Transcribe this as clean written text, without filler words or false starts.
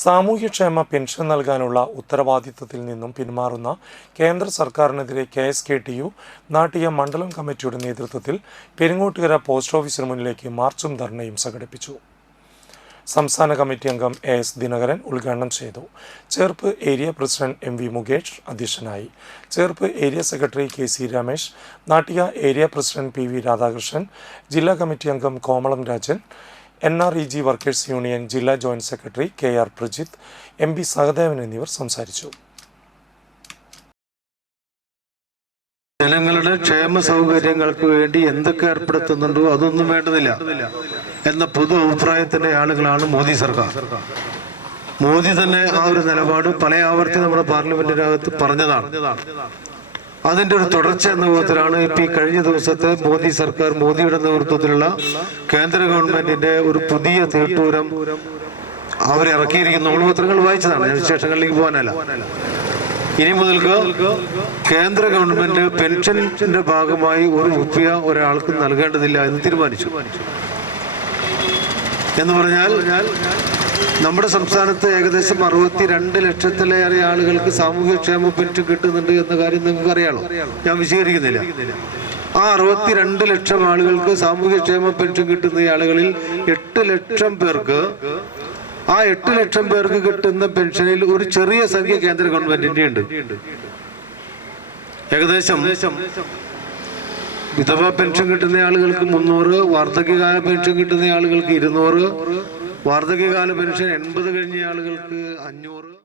സാമൂഹ്യക്ഷേമ പെൻഷൻ നൽകാനുള്ള ഉത്തരവാദിത്തത്തിൽ നിന്നും പിന്മാറുന്ന കേന്ദ്ര സർക്കാരിനെതിരെ KSKTU നാട്ടിക മണ്ഡലം കമ്മിറ്റിയുടെ നേതൃത്വത്തിൽ പെരിങ്ങോട്ടുകര പോസ്റ്റ് ഓഫീസിന് മുന്നിലേക്ക് മാർച്ചും ധർണയും സംഘടിപ്പിച്ചു. സംസ്ഥാന കമ്മിറ്റി അംഗം AS ദിനകരൻ ഉദ്ഘാടനം ചെയ്തു. Cherpu area president MV Mukesh അധ്യക്ഷനായി. Cherpu area secretary KC Ramesh, Nattika area president PV Radhakrishnan, ജില്ലാ കമ്മിറ്റി അംഗം Komalam Rajan, NREG workers union ജില്ലാ joint secretary KR Prajith, MB Sahadevan എന്നിവർ സംസാരിച്ചു. ജനങ്ങളുടെ ക്ഷേമ സൗകര്യങ്ങൾക്ക് വേണ്ടി എന്തൊക്കെ ഏർപ്പെടുത്തുന്നുണ്ടോ അതൊന്നും വേണ്ടതില്ല എന്ന പൊതു അഭിപ്രായത്തിന്റെ ആളുകളാണ് മോദി സർക്കാർ. മോദി തന്നെ ആ ഒരു നിലപാട് പല ആവർത്തി നമ്മുടെ പാർലമെന്റിനകത്ത് പറഞ്ഞതാണ്. അതിന്റെ ഒരു തുടർച്ച എന്ന വിധത്തിലാണ് ഇപ്പൊ ഈ കഴിഞ്ഞ ദിവസത്തെ മോദി സർക്കാർ, മോദിയുടെ നേതൃത്വത്തിലുള്ള കേന്ദ്ര ഗവൺമെന്റിന്റെ ഒരു പുതിയ തീട്ടൂരം അവരിറക്കിയിരിക്കുന്ന പത്രങ്ങൾ വായിച്ചതാണ്. ഞാൻ വിശേഷങ്ങളിലേക്ക് പോകാനല്ല. ഇനി മുതൽക്ക് കേന്ദ്ര ഗവൺമെന്റ് പെൻഷന്റെ ഭാഗമായി ₹1 ഒരാൾക്ക് നൽകേണ്ടതില്ല എന്ന് തീരുമാനിച്ചു. എന്ന് പറഞ്ഞാൽ നമ്മുടെ സംസ്ഥാനത്ത് ഏകദേശം 62 ലക്ഷത്തിലേറെ ആളുകൾക്ക് സാമൂഹ്യക്ഷേമ പെൻഷൻ കിട്ടുന്നുണ്ട് എന്ന കാര്യം നിങ്ങൾക്ക് അറിയാലോ, ഞാൻ വിശദീകരിക്കുന്നില്ല. ആ 62 ലക്ഷം ആളുകൾക്ക് സാമൂഹ്യക്ഷേമ പെൻഷൻ കിട്ടുന്ന ആളുകളിൽ 8 ലക്ഷം പേർക്ക്, ആ 8 ലക്ഷം പേർക്ക് കിട്ടുന്ന പെൻഷനിൽ ഒരു ചെറിയ സംഖ്യ കേന്ദ്ര ഗവൺമെന്റിന്റെ ഉണ്ട്. ഏകദേശം വിധവാ പെൻഷൻ കിട്ടുന്ന ആളുകൾക്ക് 300, വാർദ്ധക്യകാല പെൻഷൻ കിട്ടുന്ന ആളുകൾക്ക് 200, വാർദ്ധക്യകാല പെൻഷൻ 80 കഴിഞ്ഞ ആളുകൾക്ക് 500.